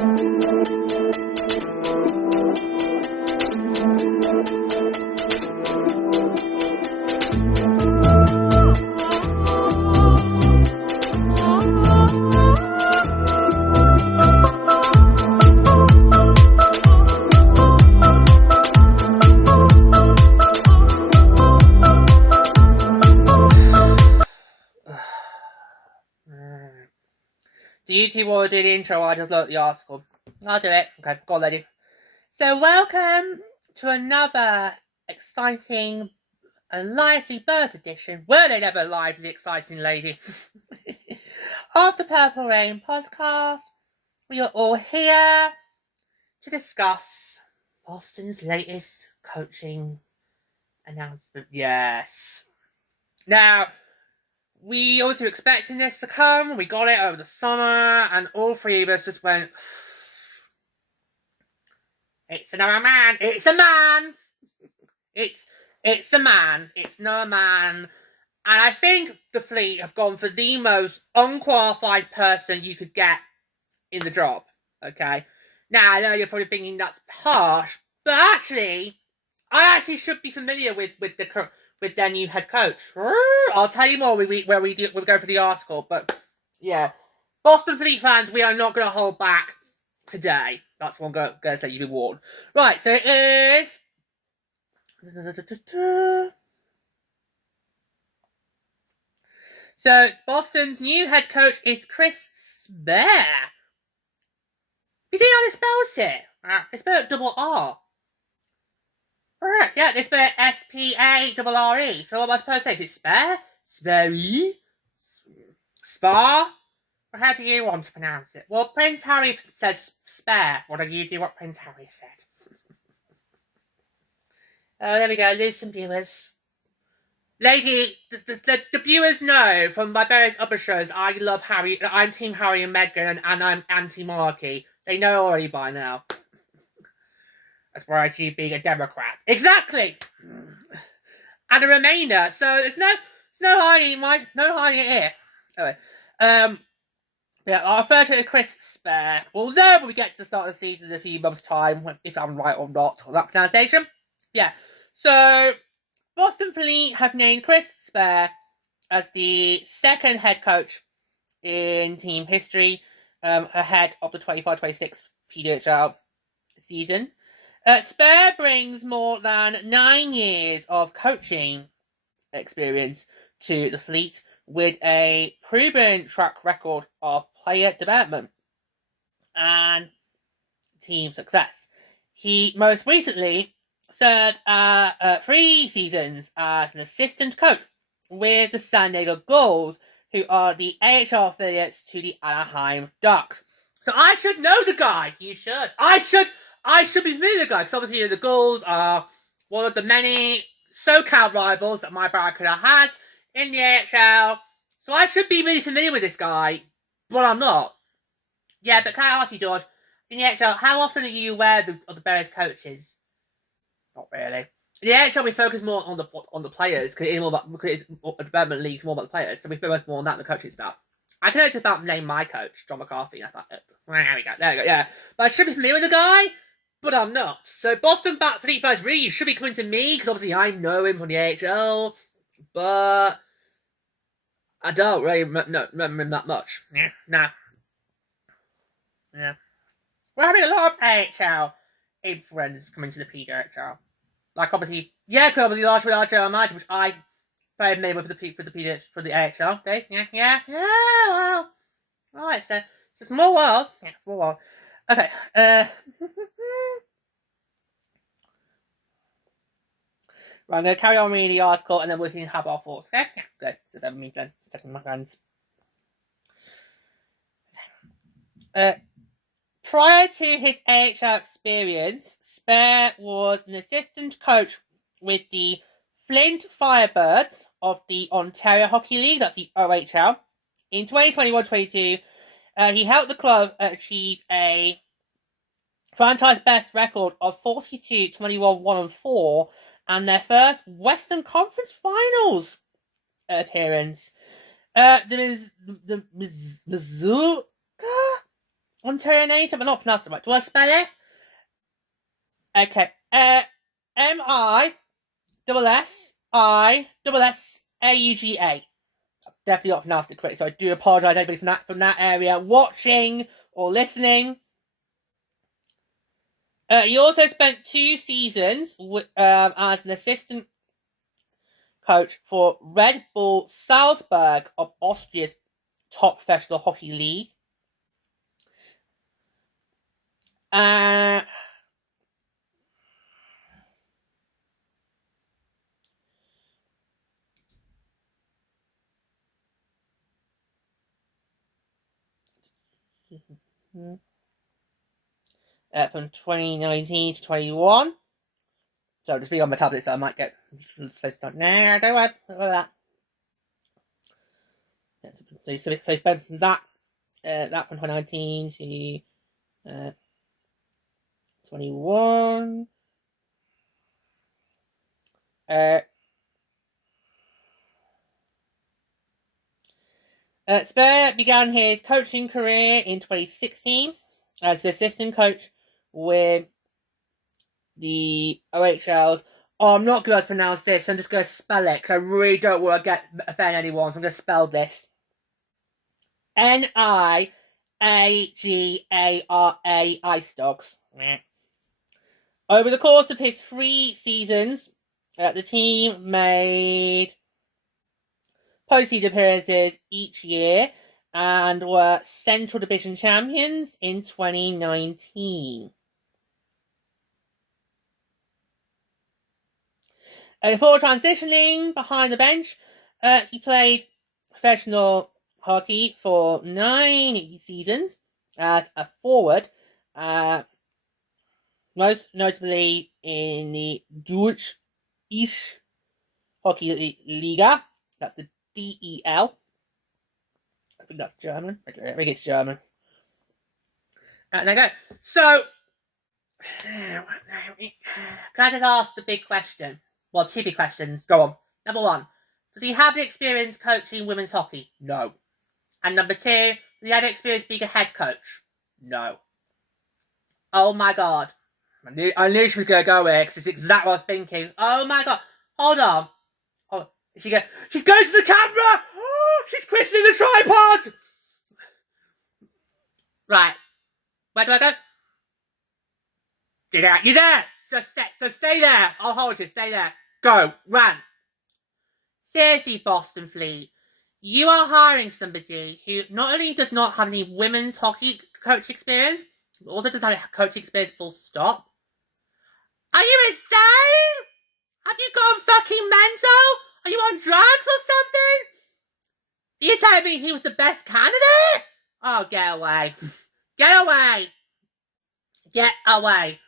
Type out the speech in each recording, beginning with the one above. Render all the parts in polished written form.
Do you two want to do the intro? I just looked at the article. I'll do it. Okay, go on, lady. So, welcome to another exciting and lively bird edition. Were they never lively, exciting, lady? Of the Purple Rain podcast. We are all here to discuss Boston's latest coaching announcement. Yes. Now, we also were expecting this to come. We got it over the summer, and all three of us just went, it's another man. It's a man. It's a man. It's no man. And I think the Fleet have gone for the most unqualified person you could get in the job. Okay? Now, I know you're probably thinking that's harsh, but I actually should be familiar with their new head coach. I'll tell you more when we go for the article. But yeah, Boston Fleet fans, we are not going to hold back today. That's what I'm going to say. You've been warned. Right, so it is. So Boston's new head coach is Chris Spare. You see how they spells it? They spell it double R. Alright, yeah, they spell it S-P-A-R-R-E. So what am I supposed to say? Is it Spare? Sperry? Spar? Or how do you want to pronounce it? Well, Prince Harry says spare. What do you do what Prince Harry said? Oh, there we go. Lose some viewers. Lady, the viewers know from my various other shows I love Harry. I'm Team Harry and Meghan, and I'm anti-monarchy. They know already by now. That's why I choose being a Democrat. Exactly! And a Remainer, so there's no hiding it here. Anyway, yeah, I'll refer to Chris Spare. We'll know when we get to the start of the season in a few months' time, if I'm right or not on that pronunciation. Yeah, so Boston Fleet have named Chris Spare as the second head coach in team history, ahead of the 25-26 PWHL season. Spare brings more than 9 years of coaching experience to the Fleet with a proven track record of player development and team success. He most recently served 3 seasons as an assistant coach with the San Diego Gulls, who are the AHL affiliates to the Anaheim Ducks. So I should know the guy. You should. I should be familiar with the guy, because obviously the Gulls are one of the many SoCal rivals that my Barracuda has in the AHL. So I should be really familiar with this guy, but I'm not. Yeah, but can I ask you, George, in the AHL, how often are you aware of the various coaches? Not really. In the AHL, we focus more on the players, because it's a development league, more about the players, so we focus more on that than the coaching stuff. I can just about name my coach, John McCarthy. That's about it. There we go. Yeah, but I should be familiar with the guy, but I'm not. So Boston Fleet fans really should be coming to me, because obviously I know him from the AHL, but I don't really remember him that much. Yeah, nah. Yeah. We're having a lot of AHL influence coming to the PWHL. Like obviously, because obviously large match, which I very familiar with for the AHL days. Yeah. Well, alright, so it's a small world. Yeah, small world. Okay. Right, I'm going to carry on reading the article and then we can have our thoughts. Okay? Yeah, good. So that means then second my hands. Prior to his AHL experience, Spare was an assistant coach with the Flint Firebirds of the Ontario Hockey League, that's the OHL. In 2021-22, he helped the club achieve a franchise best record of 42-21-1-4 and their first Western Conference Finals appearance. The Mizuka Ontario native, but not pronounced it right. Do I spell it? Okay. MISSISSAUGA. Definitely not pronounced it correctly, so I do apologise to anybody from that area watching or listening. He also spent 2 seasons as an assistant coach for Red Bull Salzburg of Austria's top professional hockey league. From 2019 to 21. So just be on my tablet, so I might get close to nah, don't worry about that. So he spent from that from 2019 to 21. Spur began his coaching career in 2016 as the assistant coach with the OHLs. Oh, I'm not going to pronounce this, so I'm just going to spell it, because I really don't want to offend anyone, so I'm going to spell this. Niagara Ice Dogs. Over the course of his 3 seasons, the team made postseason appearances each year and were Central Division champions in 2019. Before transitioning behind the bench, he played professional hockey for 9 seasons as a forward, most notably in the Deutsche Hockey Liga. That's the DEL. I think that's German. I think it's German. There you go. So, can I just ask the big question? Well, 2 big questions. Go on. Number 1, does he have the experience coaching women's hockey? No. And number 2, does he have the experience being a head coach? No. Oh my god. I knew she was going to go here, because it's exactly what I was thinking. Oh my god. Hold on. She's going to the camera! Oh, she's questioning the tripod! Right. Where do I go? You're there! So stay there. I'll hold you. Stay there. Go. Run. Seriously, Boston Fleet. You are hiring somebody who not only does not have any women's hockey coach experience, but also doesn't have coaching experience full stop. Are you insane? Have you gone fucking mental? Are you on drugs or something? Are you telling me he was the best candidate? Oh, get away. Get away. Get away.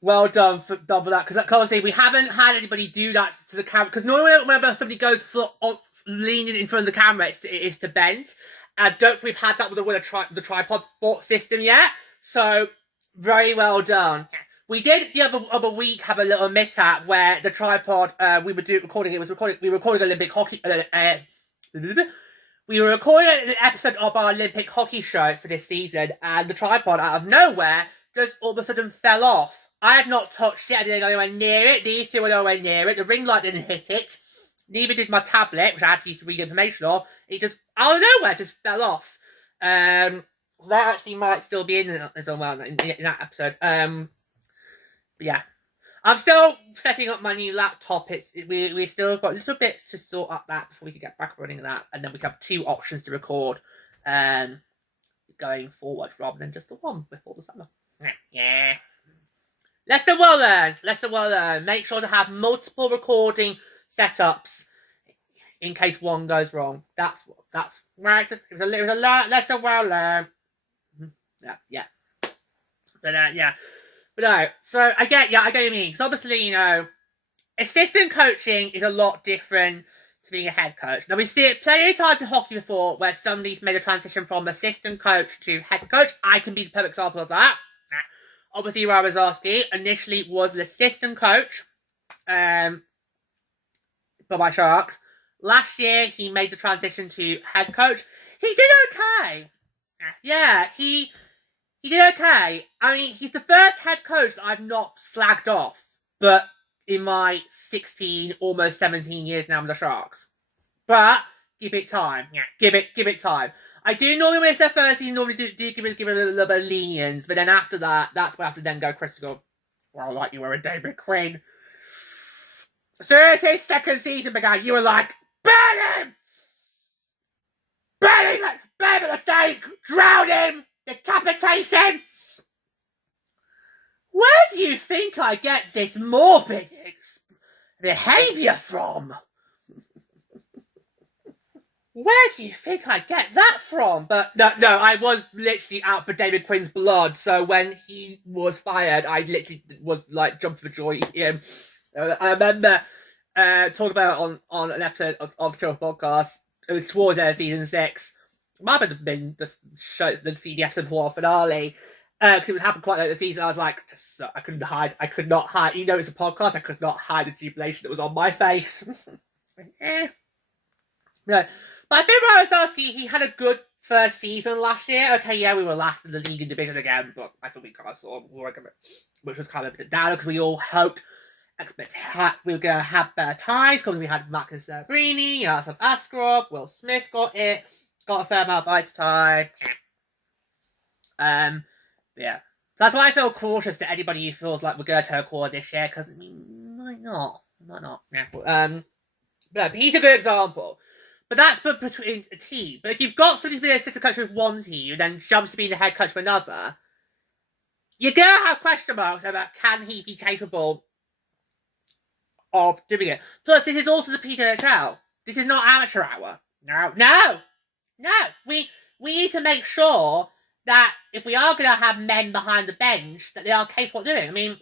Well done for that, because obviously we haven't had anybody do that to the camera. Because normally whenever somebody goes for leaning in front of the camera, it is to bend. I don't think we've had that with the tripod sport system yet. So, very well done. We did the other week have a little mishap where the tripod we were recording Olympic hockey. We were recording an episode of our Olympic hockey show for this season, and the tripod out of nowhere just all of a sudden fell off. I had not touched it. I didn't go anywhere near it. These 2 were nowhere near it. The ring light didn't hit it. Neither did my tablet, which I had to use to read information of. It just out of nowhere just fell off. That actually might still be in that episode. But yeah, I'm still setting up my new laptop. We still got a little bit to sort out that before we can get back running that, and then we can have 2 options to record going forward rather than just the one before the summer. Yeah. Lesson well learned. Make sure to have multiple recording setups in case one goes wrong. That's right. It was a lesson well learned. Yeah. But yeah. But no, so I get what you mean. Because obviously, assistant coaching is a lot different to being a head coach. Now, we see it plenty of times in hockey before where somebody's made a transition from assistant coach to head coach. I can be the perfect example of that. Obviously, Rarozowski initially was an assistant coach for my Sharks. Last year, he made the transition to head coach. He did okay. he did okay. I mean, he's the first head coach that I've not slagged off, but in my 16, almost 17 years now with the Sharks. But give it time. Yeah, give it time. I do normally, when it's their first season, normally do give it a little bit of lenience, but then after that, that's where I have to then go critical. Well, like you were a David Quinn. As soon as his second season began, you were like, burn him! Burn him! Burn him at the stake! Drown him! Decapitate him! Where do you think I get this morbid behaviour from? Where do you think I get that from? But no, I was literally out for David Quinn's blood, so when he was fired, I literally was like jumping for joy. I remember talking about it on an episode of the podcast. It was towards season 6. It might have been the CDF episode finale. Because it would happen quite late in the season. I was like, I could not hide. You know, it's a podcast. I could not hide the jubilation that was on my face. No. But I think Ryan Sarsky, he had a good first season last year. Okay, yeah, we were last in the league and division again, but I think we kind of saw which was kind of a bit down because we all hoped we were going to have better ties because we had Marcus Zabrini, Yaroslav Askarov, Will Smith got it, got a fair amount of ice time. Yeah. That's why I feel cautious to anybody who feels like we're going to turn a corner this year, because, I mean, might not. Yeah. But he's a good example. But that's between a team. But if you've got somebody to be an assistant coach with one team, and then jumps to be the head coach for another, you're going to have question marks about can he be capable of doing it. Plus, this is also the PWHL. This is not amateur hour. No. We need to make sure that if we are going to have men behind the bench, that they are capable of doing. I mean,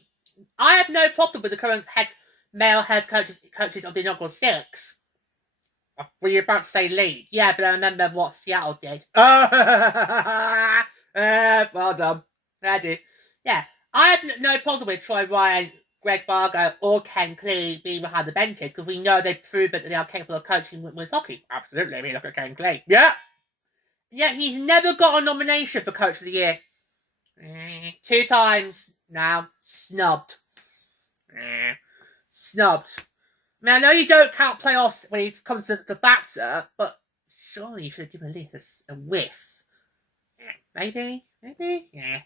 I have no problem with the current male head coaches of the inaugural 6. Were you about to say lead? Yeah, but I remember what Seattle did. Well done. I do. Yeah, I have no problem with Troy Ryan, Greg Bargo, or Ken Clee being behind the benches, because we know they've proven that they are capable of coaching women's hockey. Absolutely. I mean, look at Ken Clee. Yeah. Yeah, he's never got a nomination for Coach of the Year. 2 times now. Snubbed. Snubbed. I mean, I know you don't count playoffs when it comes to the factor, but surely you should have given at least a whiff. Maybe?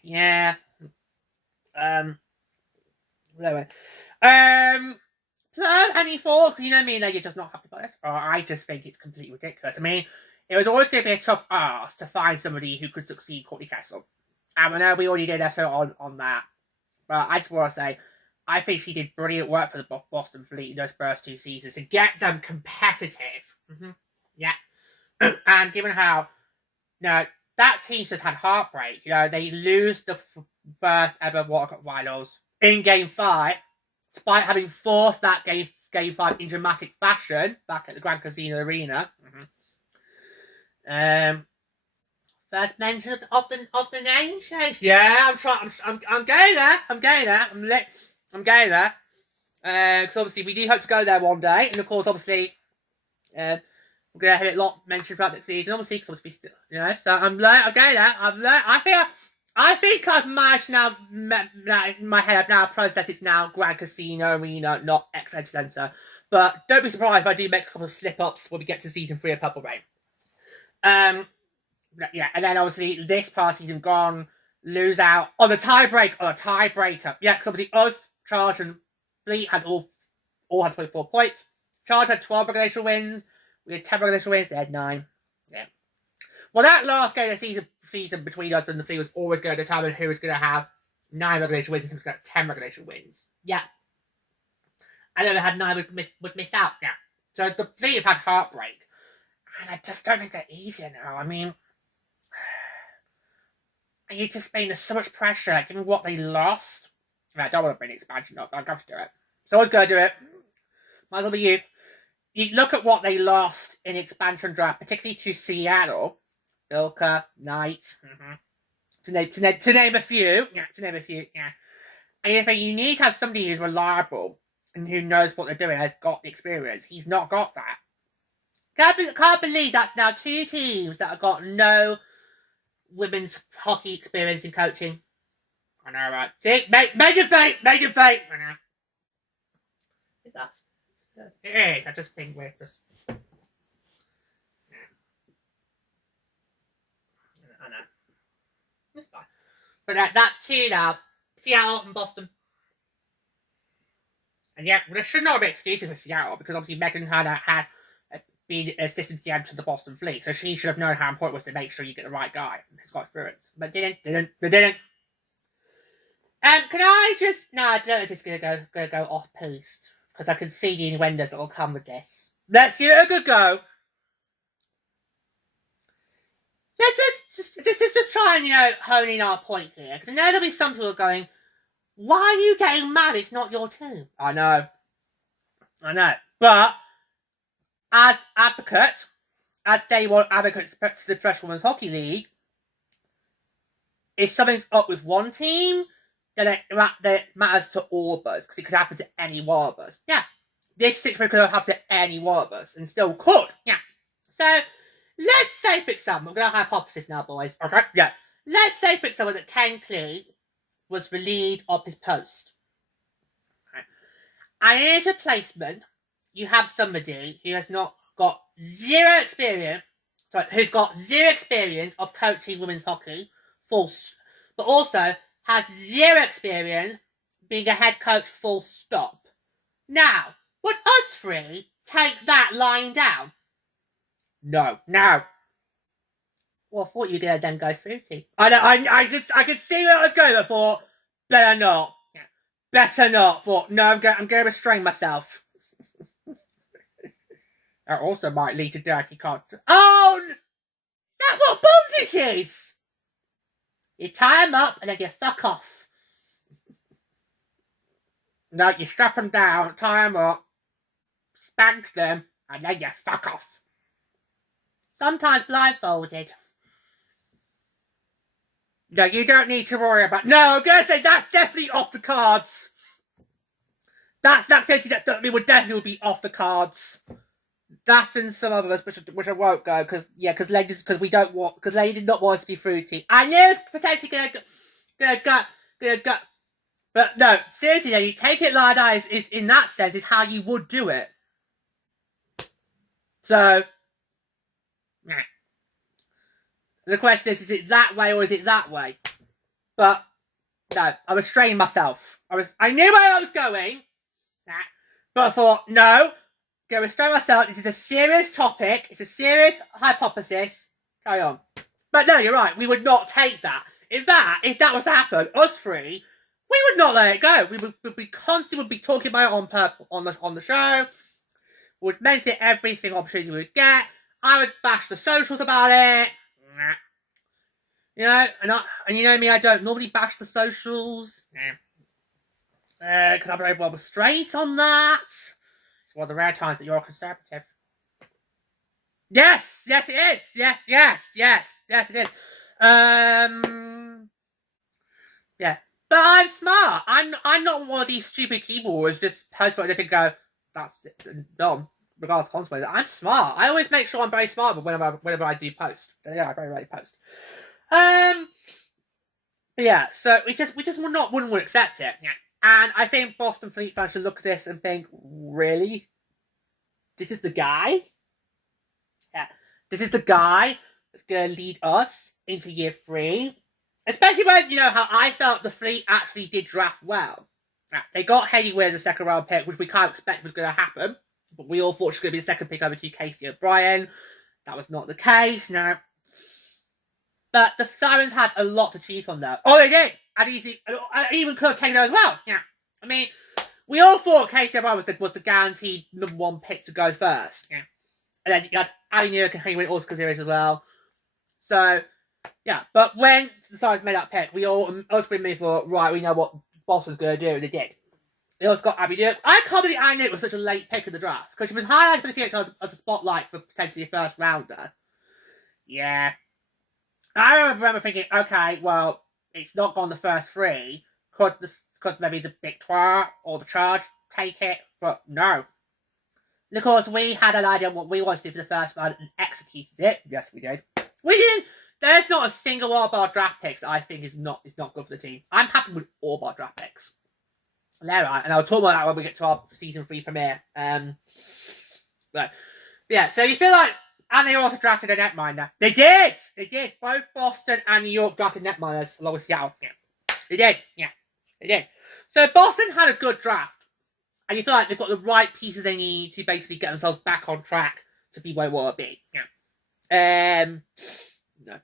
Yeah. Anyway. So, any thoughts? Because you know me, you're just not happy about this. Or I just think it's completely ridiculous. I mean, it was always going to be a tough ask to find somebody who could succeed Courtney Kessel. And I know we already did an episode on that. But I just want to say, I think she did brilliant work for the Boston Fleet in those first 2 seasons to get them competitive. Yeah. And given how, that team just had heartbreak. They lose the first ever World Cup finals in Game 5, despite having forced that Game 5 in dramatic fashion back at the Grand Casino Arena. First mention of the name change. Yeah, I'm going there. I'm going there. Because obviously we do hope to go there one day, and of course, obviously, we're gonna have it a lot mentioned throughout the season. Obviously, because obviously, So I'm going there. I think I've managed now. In my head, I've now processed it's now Grand Casino Arena, not X-Edge Centre. But don't be surprised if I do make a couple of slip-ups when we get to season 3 of Purple Rain. Yeah, and then obviously this past season gone, lose out on a tiebreaker. Yeah, because obviously us, Charge, and Fleet had all had 24 points. Charge had 12 regulation wins. We had 10 regulation wins. They had 9. Yeah. Well, that last game of the season between us and the Fleet was always going to determine who was going to have 9 regulation wins and who was going to have 10 regulation wins. Yeah. And then they had 9 would miss out. Yeah. So the Fleet have had heartbreak. And I just don't think they're easier now. I mean, you're just being there's so much pressure, given what they lost. I don't want to bring expansion up, but I'm going to do it. So I was going to do it. Might as well be you. You look at what they lost in expansion draft, particularly to Seattle. Ilka, Knight. To name a few. Yeah. And you think you need to have somebody who's reliable and who knows what they're doing, has got the experience. He's not got that. Can't believe that's now 2 teams that have got no women's hockey experience in coaching. I know, right? See, major fate. I know. It's us. It is. I just think we're just. I know. It's fine. But that's two now. Seattle and Boston. And yeah, there should not be excuses for Seattle because obviously Megan had been assistant GM to the Boston Fleet, so she should have known how important it was to make sure you get the right guy who's got experience. But didn't. Can I just... No, I don't know if it's going to go off-post. Because I can see the innuendos that will come with this. Let's give it a good go. Let's just try and, hone in our point here. Because I know there'll be some people going, why are you getting mad? It's not your team. I know. But, as advocate, as day one advocate to the Professional Women's Hockey League, if something's up with one team, then it matters to all of us, because it could happen to any one of us. Yeah. This situation could happen to any one of us, and still could. Yeah. So, let's say pick someone. We're going to have a hypothesis now, boys. Okay? Yeah. Let's say pick someone that Ken Clee was relieved of his post. Okay. And in his replacement, you have somebody who has not got zero experience, who's got zero experience of coaching women's hockey, but also has zero experience being a head coach, full stop. Now, would us three take that lying down? No. Well, I thought you were going to then go fruity. I could see where I was going before. Better not. Yeah. Better not. Thought, no, I'm going to restrain myself. That also might lead to dirty content. Oh! Is that what bondage is? You tie them up and then you fuck off. No, you strap them down, tie them up, spank them, and then you fuck off. Sometimes blindfolded. No, you don't need to worry about... No, I'm going to say that's definitely off the cards. That's something that would definitely be off the cards. That and some others, which I won't go, because Lady did not want us to be fruity. I knew it was potentially gonna go. But no, seriously, you take it like that is in that sense is how you would do it. So, nah. The question is it that way or is it that way? But no, I restrained myself. I knew where I was going, but I thought no. Go restrain myself. This is a serious topic. It's a serious hypothesis. Carry on. But no, you're right. We would not take that. If that was to happen, us three, we would not let it go. We would constantly be talking about it on the show. We would mention it every single opportunity we would get. I would bash the socials about it. And you know me, I don't normally bash the socials. Because I'm very well restrained on that. One of the rare times that you're a conservative. Yes, it is. Yes, it is. Yeah, but I'm smart. I'm not one of these stupid keyboards just post what they think go. That's dumb, regardless of consequences. I'm smart. I always make sure I'm very smart whenever I do post. Yeah, I very rarely post. But yeah, so we just wouldn't accept it. Yeah. And I think Boston Fleet fans should look at this and think, really? This is the guy? Yeah. This is the guy that's going to lead us into year 3. Especially when, how I felt the Fleet actually did draft well. Yeah. They got Hayley Weir as a second round pick, which we kind of expected was going to happen. But we all thought she was going to be the second pick over to Casey O'Brien. That was not the case, no. But the Sirens had a lot to choose from there. Oh, they did! And even could have taken her as well. Yeah. I mean, we all thought Casey O'Brien was the guaranteed number 1 pick to go first. Yeah. And then you had Ali Newick and Hayley Weir also considered as well. So, yeah. But when the Sirens made that pick, we all ultimately thought, right, we know what Boston's going to do. And they did. They also got Abby Newick. I can't believe Ali Newick was such a late pick in the draft. Because she was highlighted by the PWHL as a spotlight for potentially a first rounder. Yeah. I remember thinking, okay, well, it's not gone the first 3. Could maybe the Victoire or the Charge take it? But no. Of course, we had an idea of what we wanted to do for the first round and executed it. Yes, we did. We didn't there's not a single all of our draft picks that I think is not good for the team. I'm happy with all of our draft picks. They're right, and I'll talk about that when we get to our season 3 premiere. But yeah, so you feel like, and they also drafted a netminder. They did. Both Boston and New York drafted netminders along with Seattle. Yeah, they did. Yeah, they did. So Boston had a good draft, and you feel like they've got the right pieces they need to basically get themselves back on track to be where they want to be. Yeah. No.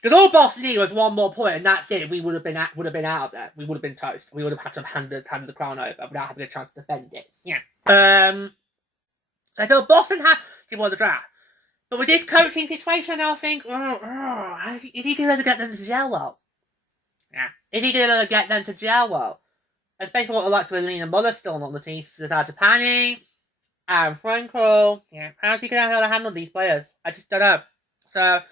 Because all Boston needed was one more point, and that's it. We would have been out of there. We would have been toast. We would have had to hand the crown over without having a chance to defend it. Yeah. So I feel Boston had to win the draft, but with this coaching situation, I think, is he going to get them to gel well? Yeah. Is he going to get them to gel well? Especially what I like to Alina Muller still on the team. Zata Pani, and Franco. Yeah. How's he going to handle these players? I just don't know. So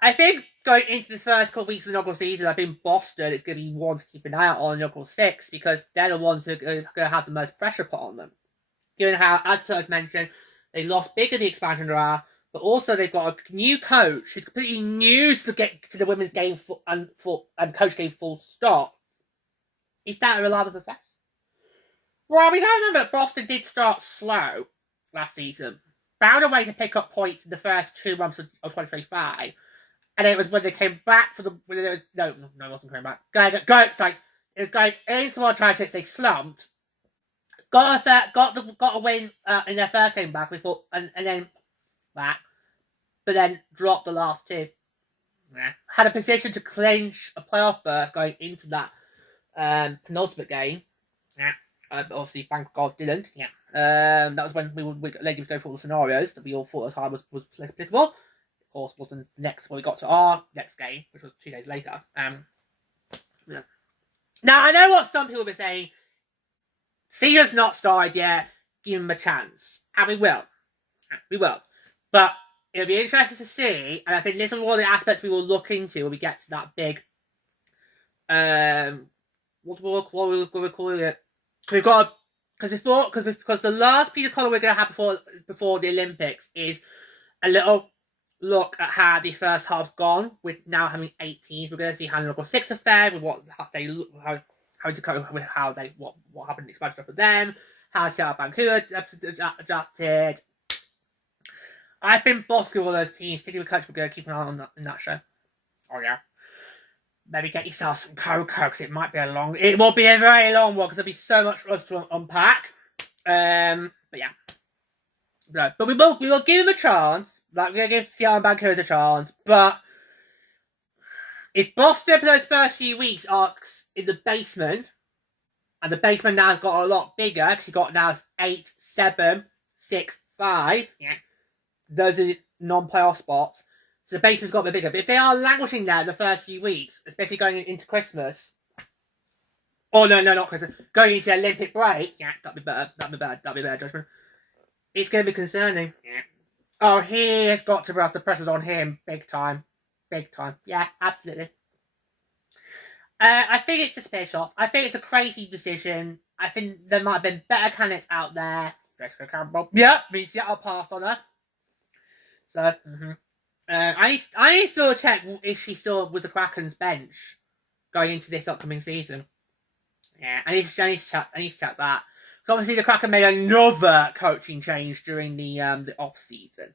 I think going into the first couple of weeks of the inaugural season, I think Boston is going to be one to keep an eye out on in inaugural 6 because they're the ones who are going to have the most pressure put on them. Given how, as Curtis mentioned, they lost big in the expansion draft, but also they've got a new coach who's completely new to the women's game and coach game full stop. Is that a reliable success? Well, we don't remember that Boston did start slow last season. Found a way to pick up points in the first 2 months of 2025. And it was when they came back for it wasn't coming back. It was going into World Championships, they slumped. Got a win in their first game back, and then back. But then dropped the last 2. Yeah. Had a position to clinch a playoff berth going into that penultimate game. Yeah. But obviously, thank God, didn't. Yeah. That was when Lady was going through all the scenarios that we all thought at the time was applicable. Of course, wasn't next when we got to our next game, which was 2 days later. Yeah. Now, I know what some people will be saying. Season's not started yet. Give him a chance. And we will. But it'll be interesting to see, and I think this is one of the aspects we will look into when we get to that big what we're calling it. We've got because the last piece of color we're going to have before the Olympics is a little look at how the first half's gone. With now having 8 teams, we're going to see how number 6 of them with what to cope with what happened in the expansion for them, how Seattle Vancouver adapted. I think Boston, all those teams, particularly with coach, we're going to keep an eye on that show. Oh yeah. Maybe get yourself some cocoa because it will be a very long one because there'll be so much for us to unpack. But yeah. No, but we will give him a chance. Like, we're going to give Seattle Vancouver a chance. But if Boston for those first few weeks are in the basement, and the basement now has got a lot bigger because you've got now 8, 7, 6, 5. Yeah. Those are non-playoff spots. So the basement's got a bit bigger. But if they are languishing there the first few weeks, especially going into Christmas. Oh, no, not Christmas. Going into the Olympic break. Yeah, that'd be better. That'd be better judgment. It's going to be concerning. Yeah. Oh, he has got to have the pressures on him. Big time. Yeah, absolutely. I think it's just fish off. I think it's a crazy decision. I think there might have been better candidates out there. Jessica Campbell. Yeah, Seattle passed on her. So, I need to check if she's still with the Kraken's bench going into this upcoming season. Yeah, I need to check that. So obviously the Kraken made another coaching change during the off season.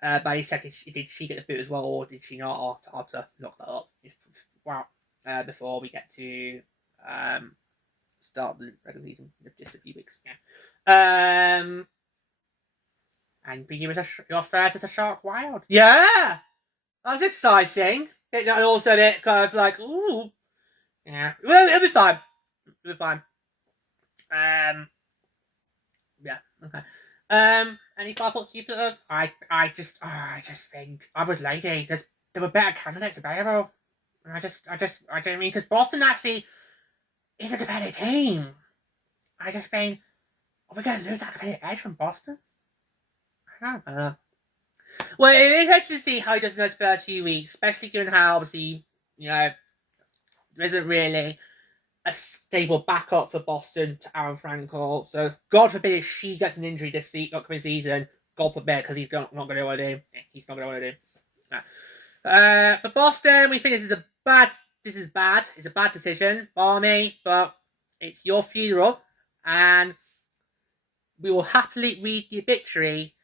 But I need to check did she get the boot as well or did she not? I'll have to look that up. Wow. Before we get to start the regular season in just a few weeks. Yeah. And be given your first as a Shark Wild. Yeah! That's exciting. And also a bit kind of like, ooh. Yeah. Well, it'll be fine. Yeah, okay. Any final thoughts you put up? I just think I was lady. There were better candidates available. And I don't mean because Boston actually is a competitive team. I just think, are we going to lose that competitive edge from Boston? I don't know. Well, it's interesting to see how he does in those first few weeks, especially given how obviously, there isn't really a stable backup for Boston to Aaron Frankel. So, God forbid if she gets an injury this upcoming season, God forbid, because he's not going to know what to do. He's not going to know what to do. But Boston, we think this is bad. It's a bad decision for me, but it's your funeral, and we will happily read the obituary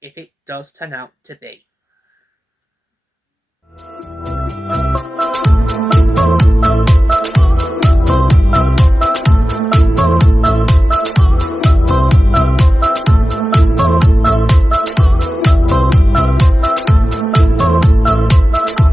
if it does turn out to be.